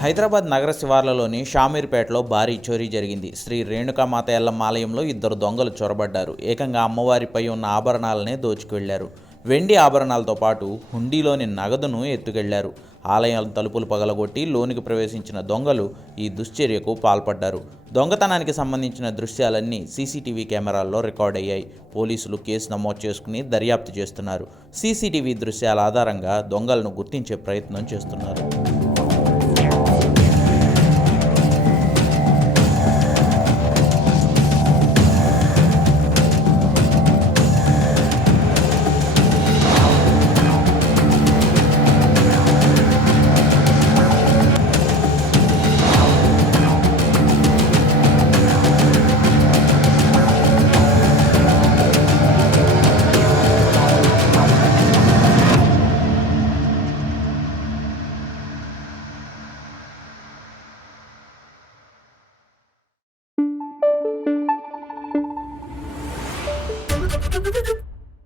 హైదరాబాద్ నగర శివార్లలోని షామీర్పేటలో భారీ చోరీ జరిగింది. శ్రీ రేణుకామాత ఎల్లమ్మ ఆలయంలో ఇద్దరు దొంగలు చొరబడ్డారు. ఏకంగా అమ్మవారిపై ఉన్న ఆభరణాలనే దోచుకెళ్ళారు వెండి ఆభరణాలతో పాటు హుండీలోని నగదును ఎత్తుకెళ్ళారు. ఆలయం తలుపులు పగలగొట్టి లోనికి ప్రవేశించిన దొంగలు ఈ దుశ్చర్యకు పాల్పడ్డారు. దొంగతనానికి సంబంధించిన దృశ్యాలన్నీ సీసీటీవీ కెమెరాల్లో రికార్డ్ అయ్యాయి. పోలీసులు కేసు నమోదు చేసుకుని దర్యాప్తు చేస్తున్నారు. సీసీటీవీ దృశ్యాల ఆధారంగా దొంగలను గుర్తించే ప్రయత్నం చేస్తున్నారు.